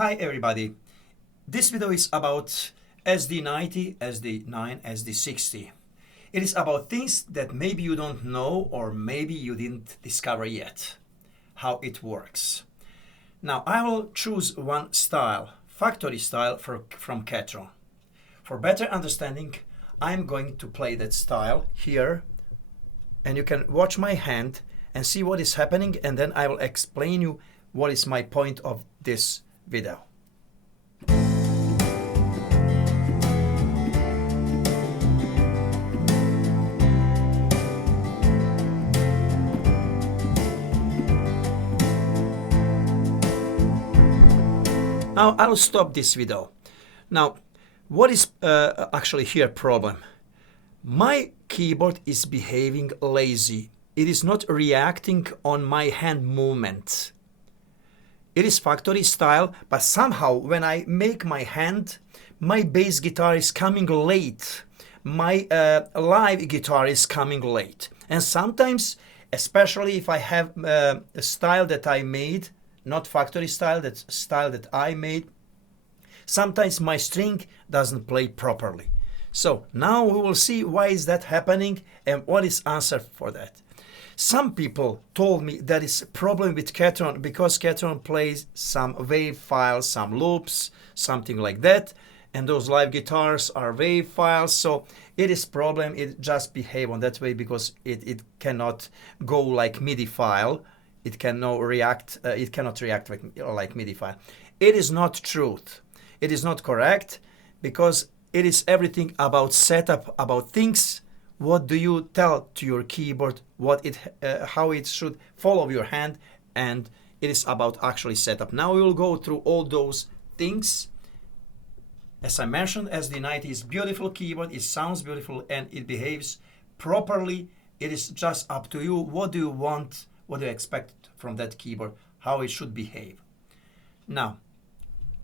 Hi everybody, this video is about SD90, SD9, SD60. It is about things that maybe you don't know or maybe you didn't discover yet, how it works. Now I will choose one style, factory style from Ketron. For better understanding, I'm going to play that style here and you can watch my hand and see what is happening, and then I will explain you what is my point of this video. Now I'll stop this video. Now, what is actually here problem? My keyboard is behaving lazy. It is not reacting on my hand movement. It is factory style, but somehow when I make my hand, my bass guitar is coming late. My live guitar is coming late. And sometimes, especially if I have a style that I made, not factory style, that style that I made, sometimes my string doesn't play properly. So now we will see why is that happening and what is answer for that. Some people told me that it's a problem with Ketron because Ketron plays some wave files, some loops, something like that, and those live guitars are wave files, so it is problem. It just behave on that way because it cannot go like MIDI file. It cannot react. Like MIDI file. It is not truth. It is not correct because it is everything about setup, about things. What do you tell to your keyboard? How it should follow your hand, and it is about actually setup. Now we will go through all those things. As I mentioned, SD90 is beautiful keyboard. It sounds beautiful and it behaves properly. It is just up to you. What do you want? What do you expect from that keyboard? How it should behave? Now,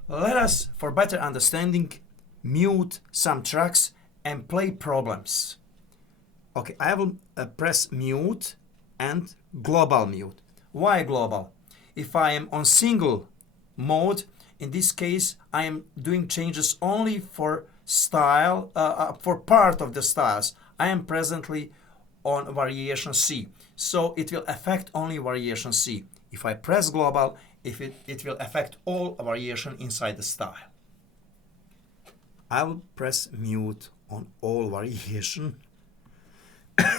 let us, for better understanding, mute some tracks and play problems. Okay, I will press mute and global mute. Why global? If I am on single mode, in this case, I am doing changes only for style, for part of the styles. I am presently on variation C, so it will affect only variation C. If I press global, it will affect all variation inside the style. I will press mute on all variation.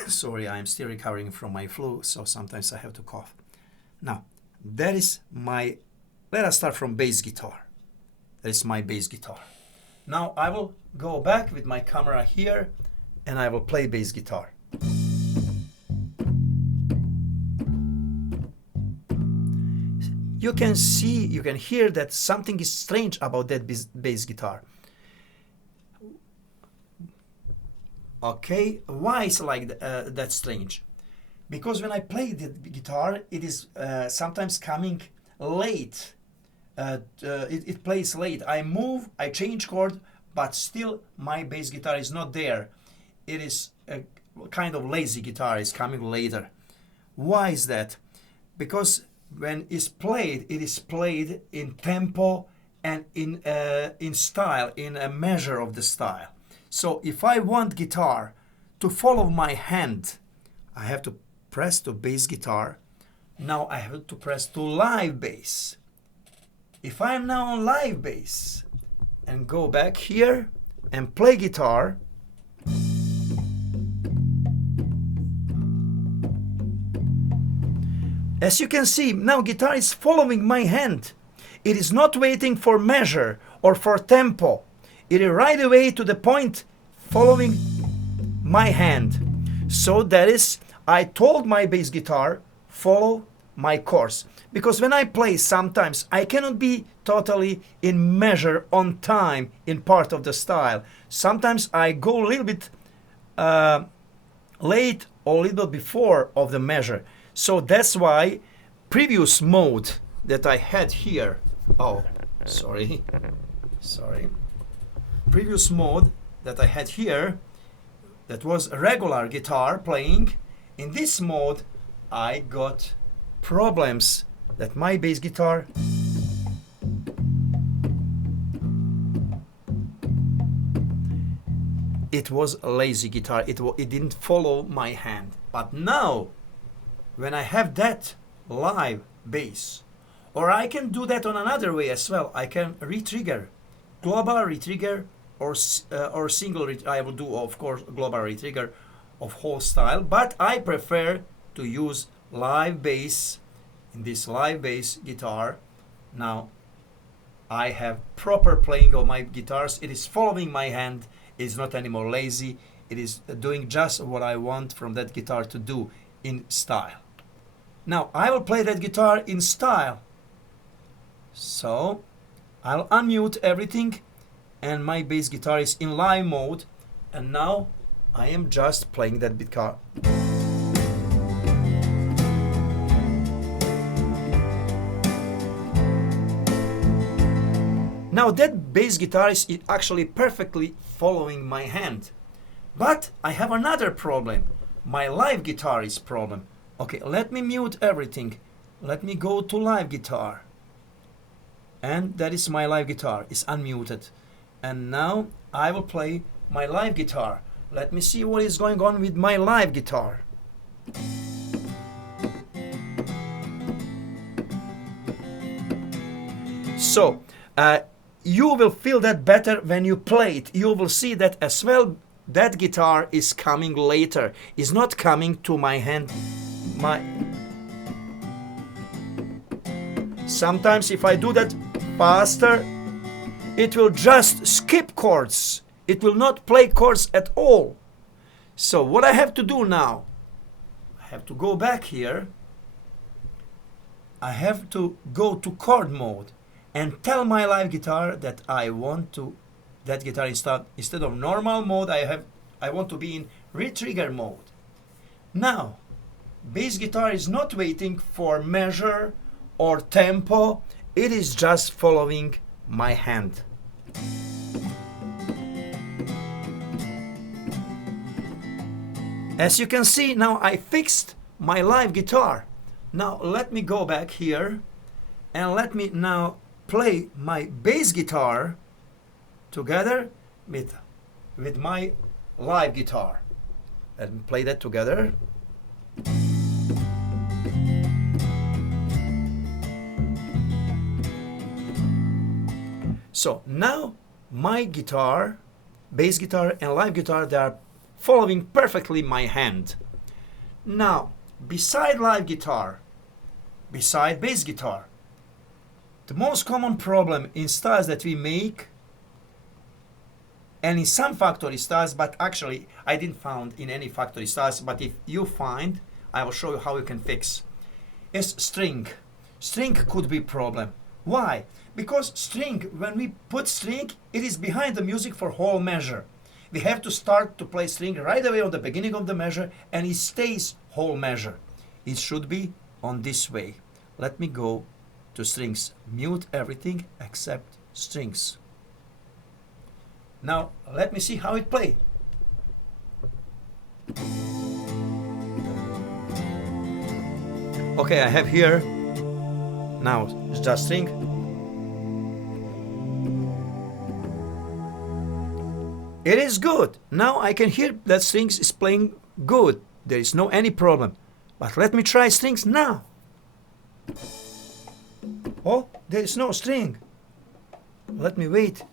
Sorry, I'm still recovering from my flu, so sometimes I have to cough. Now, that is my, let us start from bass guitar. That is my bass guitar. Now I will go back with my camera here and I will play bass guitar. You can see, you can hear that something is strange about that bass guitar. Okay, why is like that strange? Because when I play the guitar, it is sometimes coming late. It plays late. I move, I change chord, but still my bass guitar is not there. It is a kind of lazy guitar, is coming later. Why is that? Because when it's played, it is played in tempo and in style, in a measure of the style. So if I want guitar to follow my hand, I have to press to bass guitar. Now I have to press to live bass. If I am now on live bass and go back here and play guitar, as you can see, now guitar is following my hand. It is not waiting for measure or for tempo. It is right away to the point following my hand. So that is, I told my bass guitar, follow my course. Because when I play, sometimes I cannot be totally in measure on time in part of the style. Sometimes I go a little bit late or a little bit before of the measure. So that's why previous mode that I had here, previous mode that I had here, that was a regular guitar playing, in this mode I got problems that my bass guitar it was a lazy guitar. It didn't follow my hand. But now, when I have that live bass, or I can do that on another way as well. I can retrigger, global retrigger, or single. I will do, of course, global retrigger of whole style. But I prefer to use live bass in this live bass guitar. Now I have proper playing of my guitars. It is following my hand. It's not anymore lazy. It is doing just what I want from that guitar to do in style. Now I will play that guitar in style. So I'll unmute everything and my bass guitar is in live mode, and now I am just playing that guitar. Now that bass guitar is actually perfectly following my hand. But I have another problem. My live guitar is problem. Okay, let me mute everything. Let me go to live guitar. And that is my live guitar. It's unmuted. And now I will play my live guitar. Let me see what is going on with my live guitar. So, you will feel that better when you play it. You will see that as well. That guitar is coming later. It's not coming to my hand. Sometimes if I do that faster, it will just skip chords. It will not play chords at all. So what I have to do now, I have to go back here. I have to go to chord mode and tell my live guitar that I want to, that guitar instead of normal mode, I want to be in retrigger mode. Now, bass guitar is not waiting for measure or tempo. It is just following my hand. As you can see, now I fixed my live guitar. Now let me go back here and let me now play my bass guitar together with my live guitar. Let me play that together. So now my guitar, bass guitar and live guitar, they are following perfectly my hand. Now, beside live guitar, beside bass guitar, the most common problem in styles that we make, and in some factory styles, but actually I didn't find in any factory styles, but if you find, I will show you how you can fix, is string. String could be problem. Why? Because string, when we put string, it is behind the music for whole measure. We have to start to play string right away on the beginning of the measure, and it stays whole measure. It should be on this way. Let me go to strings. Mute everything except strings. Now let me see how it plays. Okay, I have here. Now it's just string. It is good. Now I can hear that strings is playing good. There is no any problem. But let me try strings now. Oh, there is no string. Let me wait.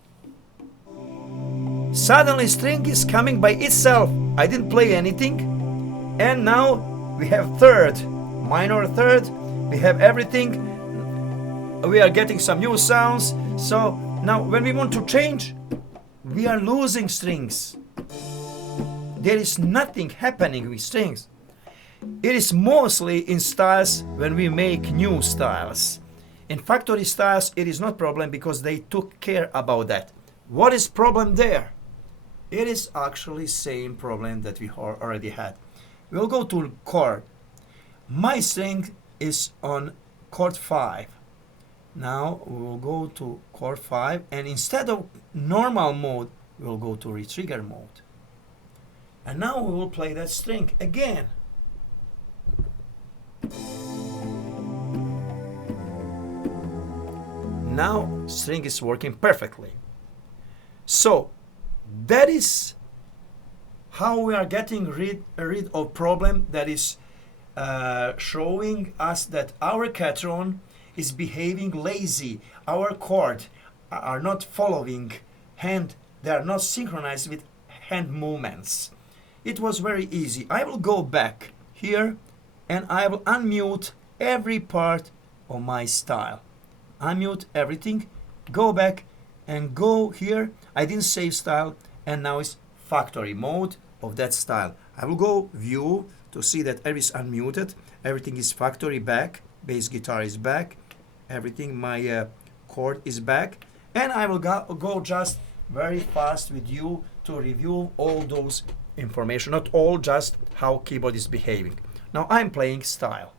Suddenly string is coming by itself. I didn't play anything. And now we have third, minor third. We have everything. We are getting some new sounds. So now when we want to change, we are losing strings. There is nothing happening with strings. It is mostly in styles when we make new styles. In factory styles, it is not problem because they took care about that. What is problem there? It is actually same problem that we already had. We'll go to chord. My string is on chord 5. Now we will go to chord 5, and instead of normal mode, we will go to retrigger mode. And now we will play that string again. Now string is working perfectly. So that is how we are getting rid of problem that is showing us that our Ketron is behaving lazy. Our chord are not following hand, they are not synchronized with hand movements. It was very easy. I will go back here and I will unmute every part of my style. Unmute everything, go back and go here. I didn't save style and now it's factory mode of that style. I will go view to see that everything is unmuted. Everything is factory back. Bass guitar is back. Everything, my chord is back. And I will go just very fast with you to review all those information. Not all, just how keyboard is behaving. Now I'm playing style.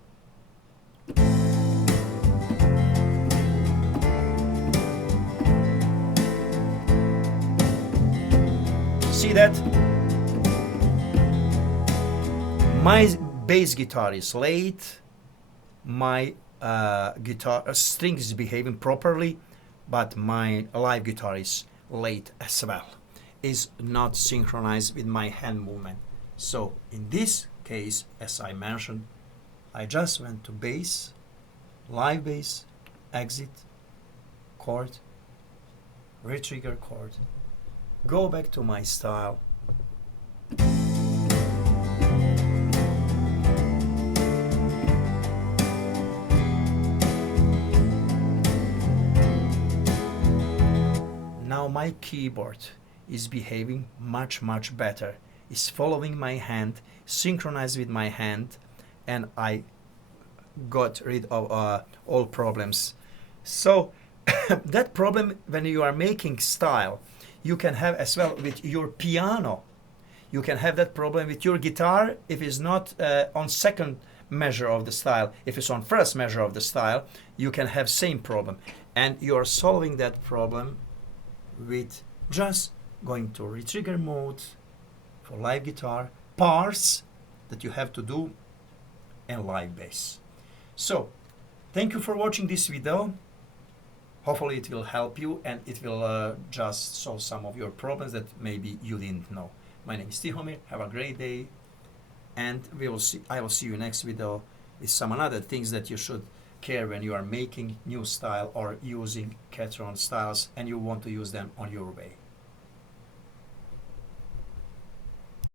See that? My bass guitar is late. My guitar string is behaving properly, but my live guitar is late as well. Is not synchronized with my hand movement. So in this case, as I mentioned, I just went to bass, live bass, exit, chord, retrigger chord, go back to my style. Now my keyboard is behaving much better. It's following my hand, synchronized with my hand, and I got rid of all problems. So that problem when you are making style, you can have as well with your piano. You can have that problem with your guitar if it's not on second measure of the style. If it's on first measure of the style, you can have same problem. And you're solving that problem with just going to retrigger mode for live guitar, parts that you have to do, and live bass. So, thank you for watching this video. Hopefully it will help you and it will just solve some of your problems that maybe you didn't know. My name is Tiho. Have a great day, and I will see you next video with some other things that you should care when you are making new style or using Ketron styles and you want to use them on your way.